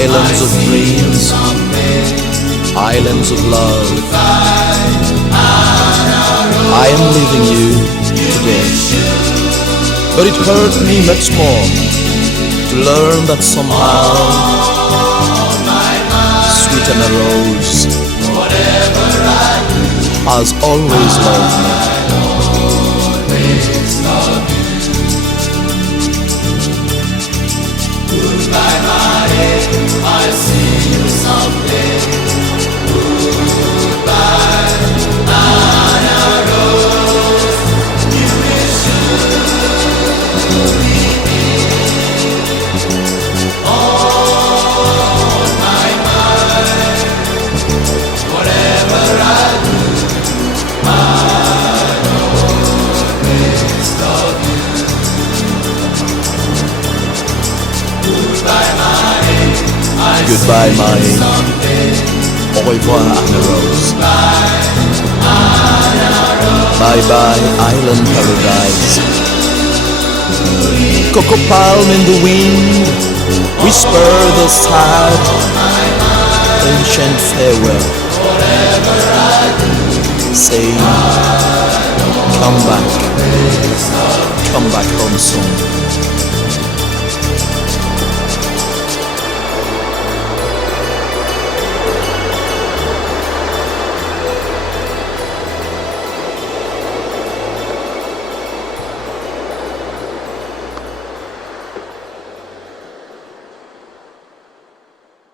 Islands of dreams, islands of love. I am leaving you today, but it hurt me much more to learn that somehow sweet Emma Rose has always loved me. I'll see you someday. Goodbye, Anna Rose. You will surely be on my mind. Whatever I do, I'll always love you. Goodbye, Goodbye, Marie. Au revoir, Anna Rose. Bye bye, Island Paradise. Cocoa palm in the wind, whisper the sad, ancient farewell. Say, come back home soon.